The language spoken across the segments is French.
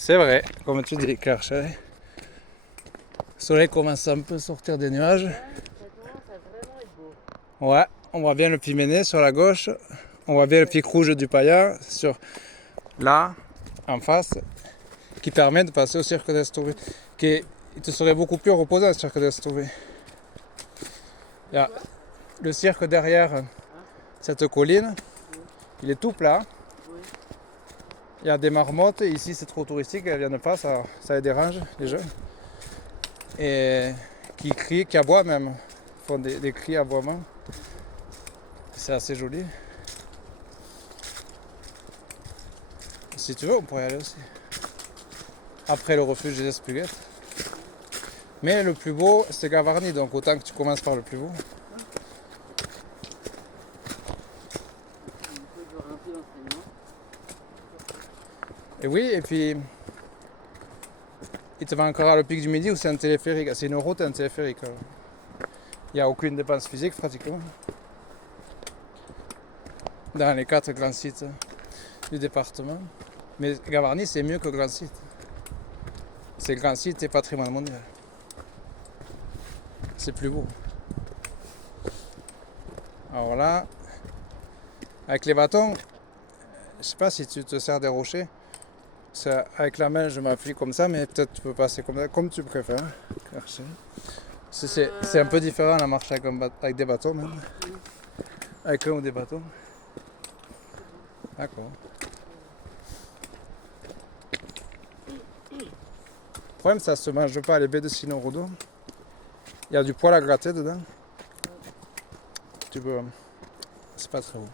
C'est vrai, comme tu dis, Karcher. Le soleil commence un peu à sortir des nuages. Ouais, ça commence à vraiment être beau. Ouais, on voit bien le pic Méné sur la gauche. On voit bien le pic rouge du Paillat sur là, en face, qui permet de passer au Cirque d'Estouvé. Il te serait beaucoup plus reposant, le Cirque d'Estouvé. Il y a le cirque derrière cette colline. Il est tout plat. Oui. Il y a des marmottes. Ici, c'est trop touristique. Elles viennent pas. Ça les dérange, les jeunes. Et qui crient, qui aboient même. Ils font des cris aboiements. C'est assez joli. Si tu veux, on pourrait y aller aussi. Après le refuge des Espluguettes. Mais le plus beau, c'est Gavarnie. Donc autant que tu commences par le plus beau. Et oui, et puis il te va encore à le pic du Midi où c'est un téléphérique. C'est une route et un téléphérique. Il n'y a aucune dépense physique pratiquement. Dans les 4 grands sites du département. Mais Gavarnie, c'est mieux que Grand Site. C'est Grand Site et patrimoine mondial. C'est plus beau. Alors là, avec les bâtons, je sais pas si tu te sers des rochers. Avec la main, je m'appuie comme ça, mais peut-être tu peux passer comme tu préfères. C'est un peu différent la marche avec des bâtons même. Avec un ou des bâtons. D'accord. Le problème, ça se mange pas les baies de Sino-Rodo. Il y a du poil à gratter dedans. Tu peux. C'est pas très bon.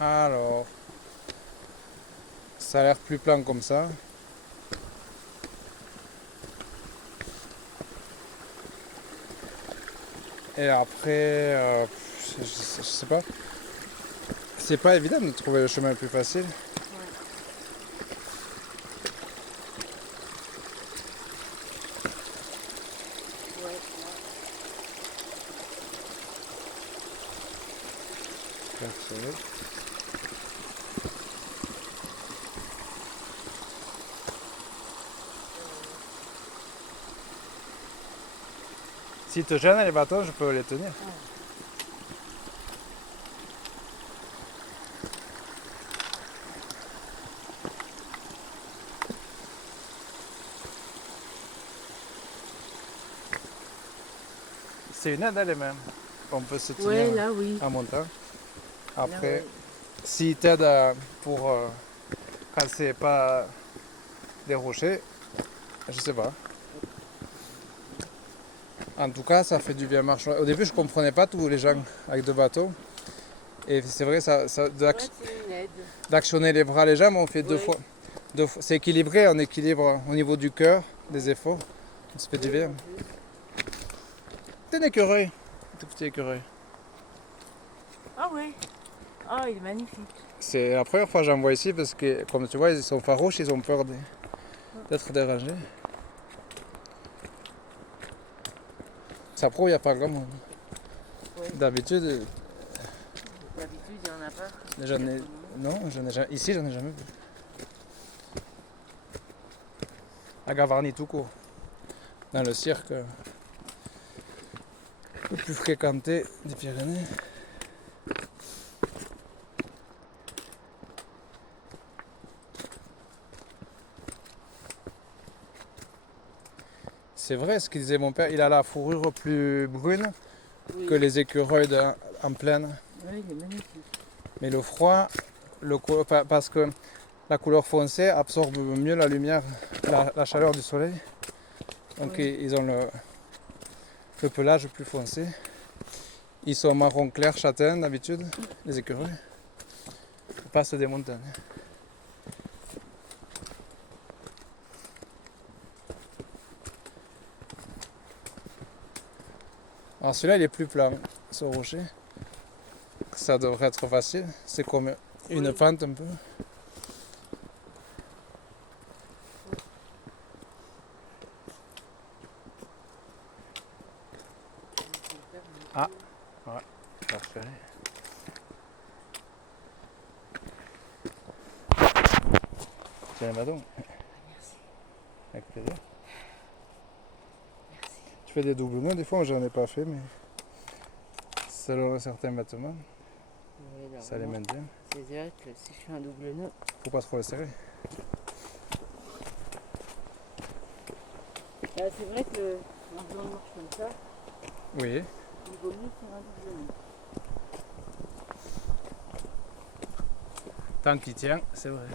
Alors, ça a l'air plus plan comme ça. Et après, je sais pas. C'est pas évident de trouver le chemin le plus facile. Ouais. Si te gênent les bâtons, je peux les tenir. C'est une aide, les mêmes. On peut se tenir Ouais, là, oui. en montant. Après, Là, ouais. s'ils t'aident pour quand c'est pas des rochers, je sais pas. En tout cas, ça fait du bien marcher. Au début, je comprenais pas tous les gens avec deux bateaux. Et c'est vrai, Ouais, c'est une aide. d'actionner les bras les jambes, on fait deux Ouais. fois. C'est équilibré, on équilibre au niveau du cœur, des efforts. On se fait du bien. C'est un écureuil, un tout petit écureuil. Ah oui. Ah, il est magnifique. C'est la première fois que j'en vois ici parce que, comme tu vois, ils sont farouches, ils ont peur d'être dérangés. Ça prouve, il n'y a pas grand monde. Ouais. D'habitude, D'habitude, il n'y en a pas. ici, j'en ai jamais vu. À Gavarnie tout court. Dans le cirque le plus fréquenté des Pyrénées. C'est vrai ce qu'il disait mon père, il a la fourrure plus brune que les écureuils en plaine. Oui, il est magnifique. Mais le froid, parce que la couleur foncée absorbe mieux la lumière, la chaleur du soleil. Donc ils ont le pelage plus foncé. Ils sont marron clair châtain d'habitude, les écureuils. Passe des montagnes. Alors celui-là il est plus plat, ce rocher. Ça devrait être facile. C'est comme une pente un peu. Ah, ouais, parfait. Tiens, donc. Merci. Avec plaisir. Tu fais des doublons des fois, j'en ai pas fait, mais selon certains bâtiments, Oui, alors, ça les mène bien. c'est vrai que si je fais un double nœud, Faut pas trop le serrer. c'est vrai que dans une marche comme ça, Oui. il vaut mieux faire un double nœud. Tant qu'il tient, c'est vrai.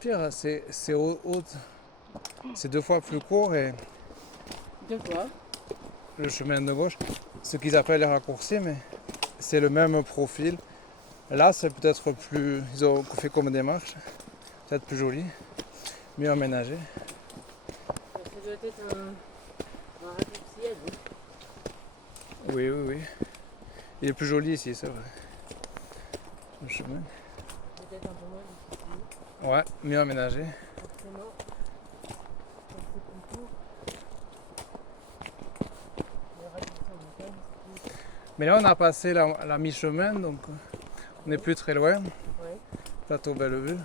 Pire, c'est haut, c'est 2 fois plus court et De quoi? le chemin de gauche, ce qu'ils appellent les raccourcis, mais c'est le même profil. Là, c'est peut-être plus. Ils ont fait comme des marches, peut-être plus joli, mieux aménagé. Ça doit être un raccourci à deux. Oui, oui, oui. Il est plus joli ici, c'est vrai. Le chemin. Peut-être un peu moins difficile. Ouais, mieux aménagé. Forcément, quand c'est plus court, les raccourcis en montagne, c'est plus. Mais là, on a passé la mi-chemin, donc on n'est plus très loin. Ouais. Plateau Bellevue.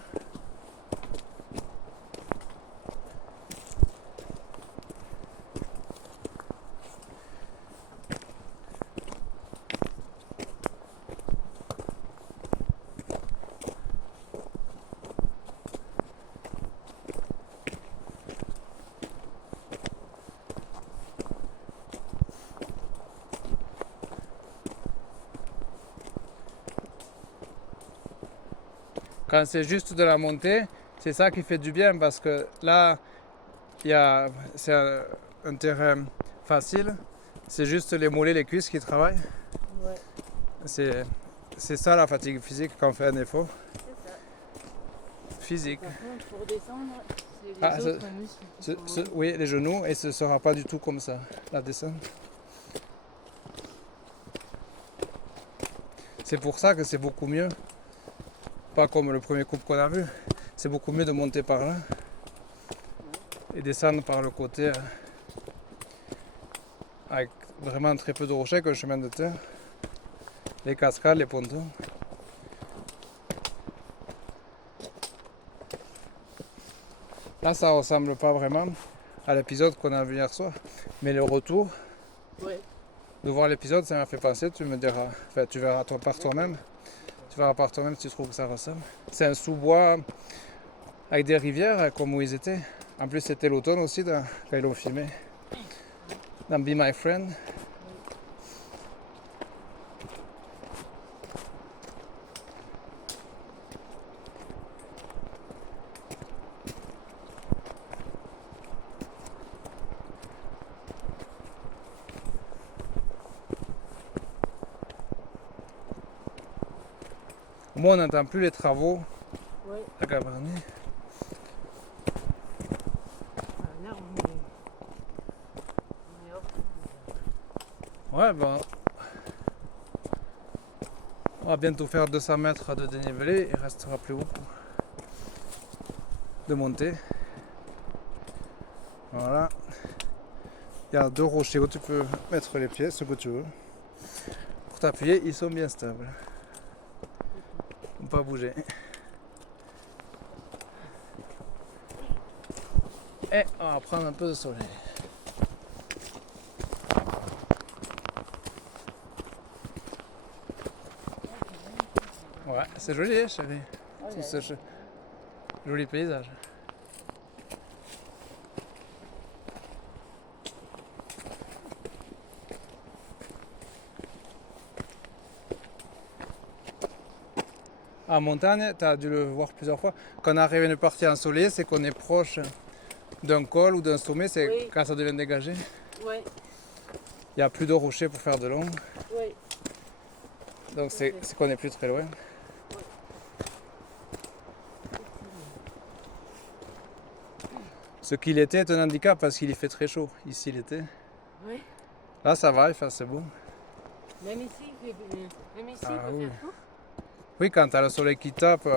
Quand c'est juste de la montée, c'est ça qui fait du bien parce que là, c'est un terrain facile. C'est juste les mollets, les cuisses qui travaillent. Ouais, C'est ça la fatigue physique quand on fait un effort c'est ça. physique. Par contre, pour descendre, c'est les Ah, autres muscles qui sont Oui, les genoux, et ce ne sera pas du tout comme ça, la descente. C'est pour ça que c'est beaucoup mieux, pas comme le premier couple qu'on a vu, c'est beaucoup mieux de monter par là et descendre par le côté avec vraiment très peu de rochers que le chemin de terre, les cascades, les pontons. Là, ça ressemble pas vraiment à l'épisode qu'on a vu hier soir, mais le retour, Ouais. de voir l'épisode, ça m'a fait penser, tu me diras, enfin tu verras par toi-même, tu verras par toi-même si tu trouves que ça ressemble. C'est un sous-bois avec des rivières comme où ils étaient. En plus c'était l'automne aussi quand ils l'ont filmé. Dans Be My Friend. moins on n'entend plus les travaux Ouais. à Gavarnie. Là, on est off. Ouais, ben, on va bientôt faire 200 mètres de dénivelé, il restera plus beaucoup de montée. Voilà. Il y a 2 rochers où tu peux mettre les pieds, ce que tu veux. Pour t'appuyer, ils sont bien stables. Ils ne vont pas bouger. Et on va prendre un peu de soleil. Ouais, c'est joli, hein, chérie. Tout ce joli paysage. En montagne, tu as dû le voir plusieurs fois. Quand on arrive à une partie ensoleillée, c'est qu'on est proche d'un col ou d'un sommet, c'est Oui. quand ça devient dégagé. Ouais, Il n'y a plus de rochers pour faire de long, ouais. donc c'est qu'on n'est plus très loin. Ce qu'il était est un handicap parce qu'il y fait très chaud, ici l'été. Ouais. Là ça va, il fait assez beau. Même ici, même ici, Ah il peut oui. faire chaud. Oui, quand tu as le soleil qui tape,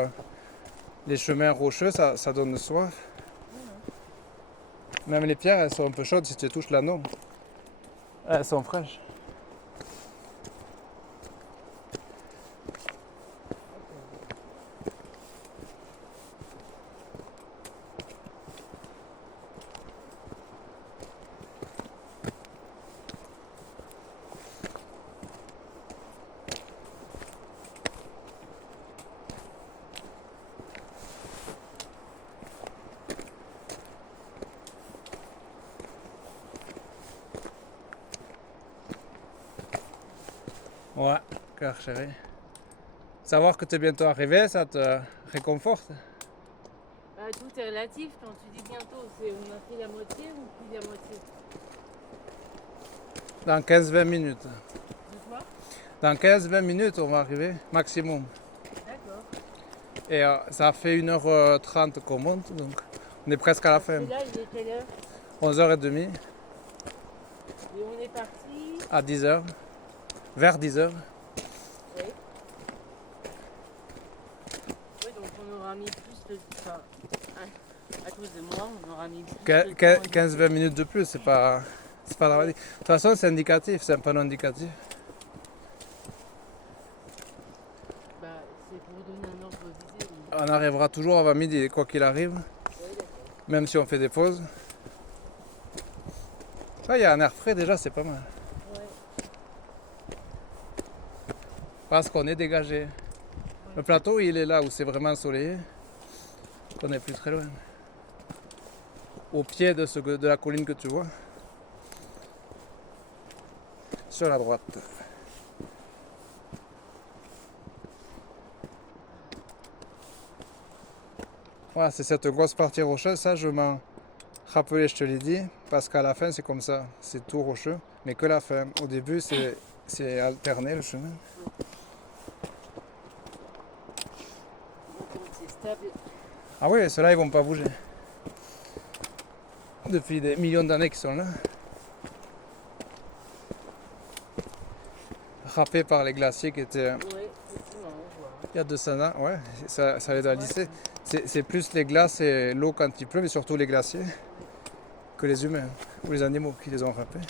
les chemins rocheux, ça donne soif. Même les pierres, elles sont un peu chaudes si tu touches l'anneau. Elles sont fraîches. Ouais, car chérie. Savoir que tu es bientôt arrivé, ça te réconforte. Bah, tout est relatif. Quand tu dis bientôt, c'est on a fait la moitié ou plus la moitié? Dans 15-20 minutes. De quoi? Dans 15-20 minutes, on va arriver, maximum. D'accord. Et ça fait 1h30 qu'on monte, donc on est presque à la fin. Et là, il est quelle heure? 11h30 Et on est parti. à 10h, vers 10h. Oui. Oui, donc on aura mis plus de. Enfin, à cause de moi, on aura mis plus de temps. 15-20 minutes de plus, c'est pas dramatique. De toute façon, c'est indicatif, c'est un panneau indicatif. Bah, c'est pour donner un ordre d'idée. On arrivera toujours avant midi, quoi qu'il arrive, Oui, d'accord. même si on fait des pauses. Ça, il y a un air frais déjà, c'est pas mal. Ouais. Parce qu'on est dégagé. Le plateau, il est là où c'est vraiment ensoleillé. On n'est plus très loin. Au pied de la colline que tu vois. Sur la droite. Voilà, c'est cette grosse partie rocheuse. Ça, je m'en rappelais, je te l'ai dit. Parce qu'à la fin, c'est comme ça. C'est tout rocheux. Mais que la fin. Au début, c'est alterné le chemin. Donc c'est stable. Ah oui, ceux-là, ils vont pas bouger. Depuis des millions d'années qu'ils sont là. Râpés par les glaciers qui étaient Oui, effectivement, on voit. il y a 200 ans. Ouais, ça les a lissés. C'est plus les glaces et l'eau quand il pleut, mais surtout les glaciers, que les humains ou les animaux qui les ont râpés.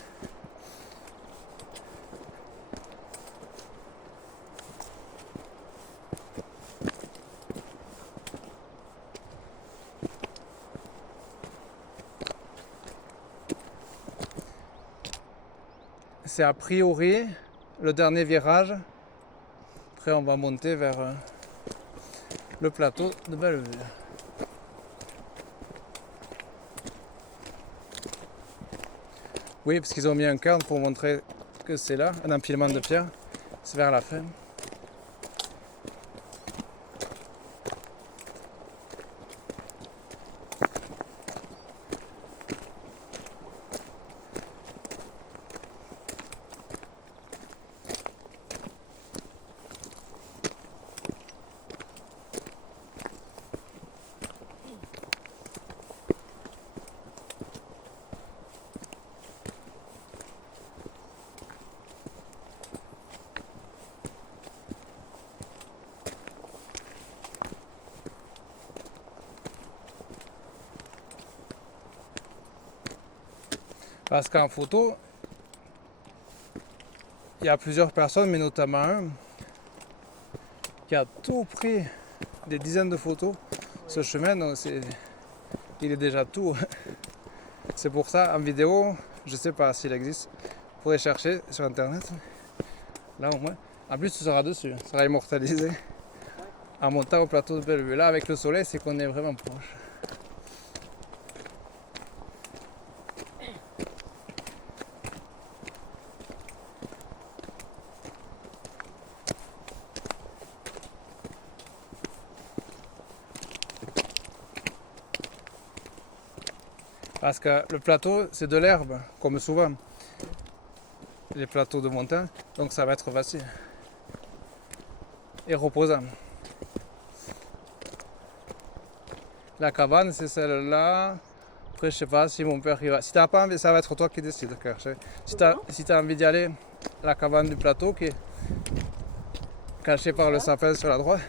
C'est a priori le dernier virage. Après, on va monter vers le plateau de Bellevue. Oui, parce qu'ils ont mis un cadre pour montrer que c'est là, un empilement de pierres. C'est vers la fin. Parce qu'en photo, il y a plusieurs personnes, mais notamment un, qui a tout pris, des dizaines de photos, ce chemin, donc il est déjà tout. C'est pour ça, en vidéo, je sais pas s'il existe, vous pourrez chercher sur internet, là au moins. En plus, tu seras dessus, tu seras immortalisé en montant au plateau de Bellevue. Là, avec le soleil, c'est qu'on est vraiment proche. Parce que le plateau, c'est de l'herbe, comme souvent, les plateaux de montagne, donc ça va être facile et reposant. La cabane, c'est celle-là. Après, je sais pas si mon père y va. Si t'as pas envie, ça va être toi qui décides, car si t'as envie d'y aller, la cabane du plateau qui est cachée par le sapin sur la droite,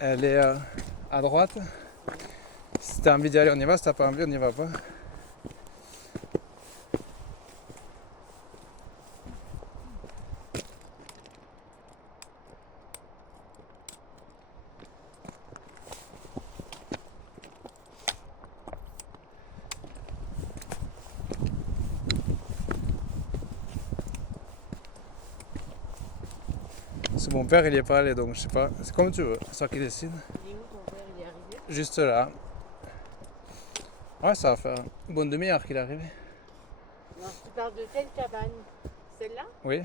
elle est à droite. Si t'as envie d'y aller, on y va. Si t'as pas envie, on n'y va pas. C'est mon père, il y est pas allé, donc je sais pas. C'est comme tu veux, c'est toi qui décide. Il est où ton père? Il est arrivé? Juste là. Ouais, ça va faire une bonne demi-heure qu'il est arrivé. Non, tu parles de quelle cabane? Celle-là? Oui,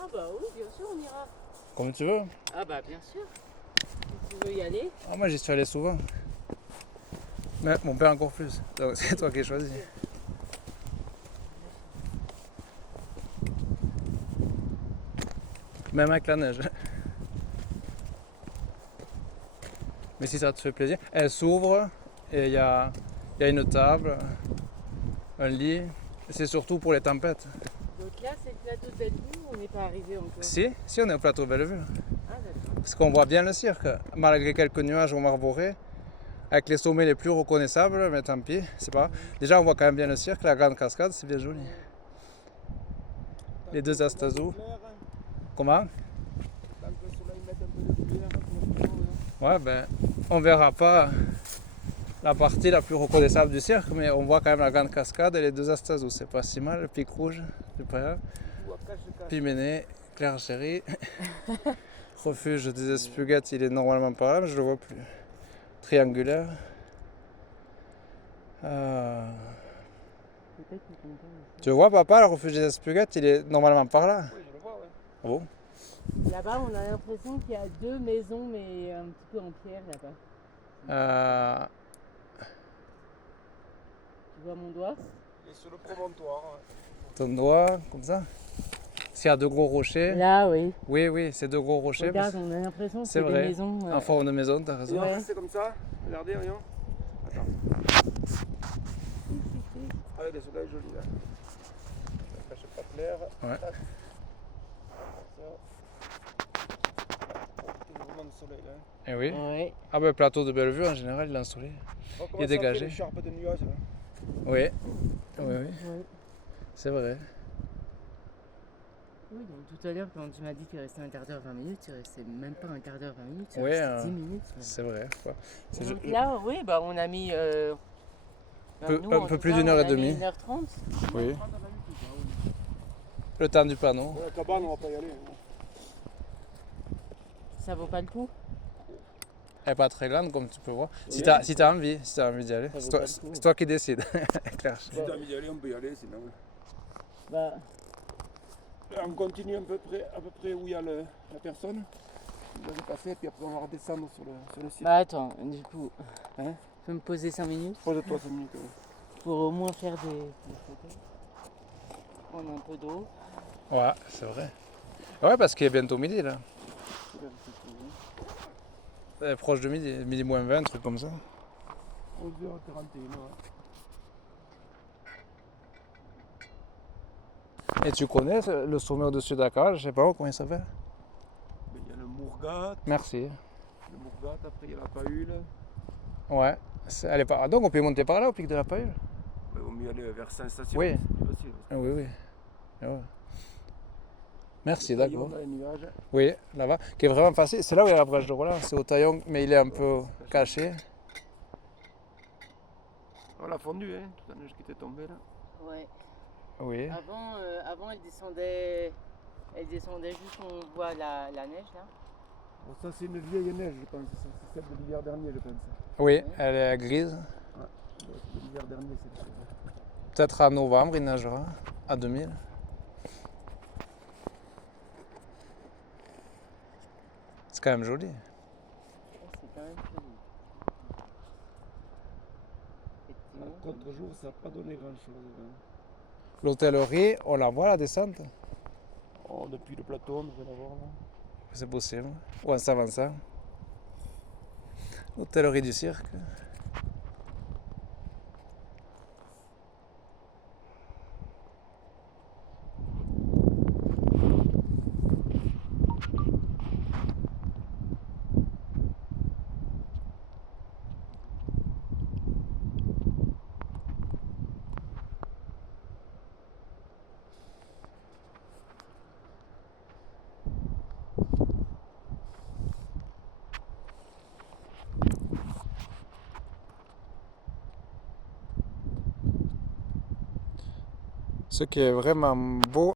Ah bah oui, bien sûr, on ira. comme tu veux. Ah bah bien sûr. Si tu veux y aller. Ah, moi, j'y suis allé souvent. Mais mon père encore plus. Donc c'est toi qui choisis. Même avec la neige. Mais si ça te fait plaisir, elle s'ouvre et il y a une table, un lit. C'est surtout pour les tempêtes. Donc là, c'est le plateau de Bellevue ou on n'est pas arrivé encore? Si on est au plateau Bellevue. Ah d'accord. Parce qu'on voit bien le cirque, malgré quelques nuages au Marboré, avec les sommets les plus reconnaissables, mais tant pis, c'est pas. Déjà, on voit quand même bien le cirque, la grande cascade, c'est bien joli. Les deux Astazous. Comment? Ouais, ben, on verra pas la partie la plus reconnaissable du cirque, mais on voit quand même la grande cascade et les deux Astazous. C'est pas si mal, le pic rouge du Paya, Piménée, Claire-Chérie, refuge des Espuguettes, il est normalement pas là, mais je le vois plus. Triangulaire. Peut-être qu'ils sont pas. Tu vois, papa, le refuge des Espuguettes, il est normalement par là. Oui, je le vois, ouais. Ah bon? Là-bas, on a l'impression qu'il y a deux maisons, mais un petit peu en pierre là-bas. Tu vois mon doigt? Il est sur le promontoire. Ouais. Ton doigt, comme ça. S'il y a deux gros rochers. Là, oui. Oui, c'est deux gros rochers. Regarde, on a l'impression que c'est c'est des vrai. maisons. En forme de maison, t'as raison. Ouais. C'est comme ça. Regardez, voyons. Attends. Ah, le soleil est joli là. Ça cache pas clair. Ouais. Tac. Il y a vraiment du soleil là. Eh oui. Ouais. Ah ben, le plateau de Bellevue, en général, il est ensoleillé. On voit Il est comment ça dégagé. fait les charpes de nuages là. Oui. Oui, Ouais. c'est vrai. Oui, donc tout à l'heure, quand tu m'as dit qu'il restait un quart d'heure, 20 minutes, tu restais même pas un quart d'heure, 20 minutes, tu Ouais, restais 10 minutes. Même. C'est vrai. Ouais. Donc là, oui, bah on a mis. Un peu plus d'une heure et demie. 1h30. Oui. Le temps du panneau. La cabane, on va pas y aller. Hein. Ça vaut pas le coup. Elle n'est pas très grande, comme tu peux voir. Si Oui. t'as envie d'y aller. Ça vaut C'est pas toi, le coup. c'est toi qui décides. Claire. Si t'as envie d'y aller, on peut y aller sinon. Bah, Là, on continue à peu près où il y a la personne. On va passer, puis après on va redescendre sur le site. bah attends, du coup, Hein? je peux me poser 5 minutes Pose-toi 5 minutes. pour au moins faire des photos. Prendre un peu d'eau. Ouais, c'est vrai. Ouais, parce qu'il est bientôt midi là. Proche de midi, midi moins 20, un truc comme ça. 11h41. Et tu connais le sommet au-dessus de la cage, je sais pas comment il s'appelle. Il y a le Mourgat, Merci. après il y a la Pahule. Ouais. Elle est pas... Donc on peut monter par là au pic de la Paille. Il vaut mieux aller vers Saint-Station. Oui. C'est plus facile. Ah oui, oui. Ah ouais. Merci, Là, d'accord. on a les nuages. Oui, là-bas, qui est vraiment facile. C'est là où il y a la brèche de Roland, c'est au taillon, mais il est un peu caché. On l'a fondu, hein, toute la neige qui était tombée là. Ouais. Oui. Avant elle descendait juste, on voit la neige là. Bon, ça, c'est une vieille neige, je pense. Ça, c'est celle de l'hiver dernier, je pense. Oui, elle est grise. Ouais. De l'hiver dernier, c'est celle-là. Peut-être en novembre, il neigera, à 2000. C'est quand même joli. Ouais, c'est quand même joli. Effectivement. Par contre, jour, ça n'a pas donné grand-chose. Hein. L'hôtellerie, on la voit la descente. Oh, depuis le plateau, on devrait la voir là. C'est possible. Ou en s'avançant. L'hôtellerie du cirque. Ce qui est vraiment beau,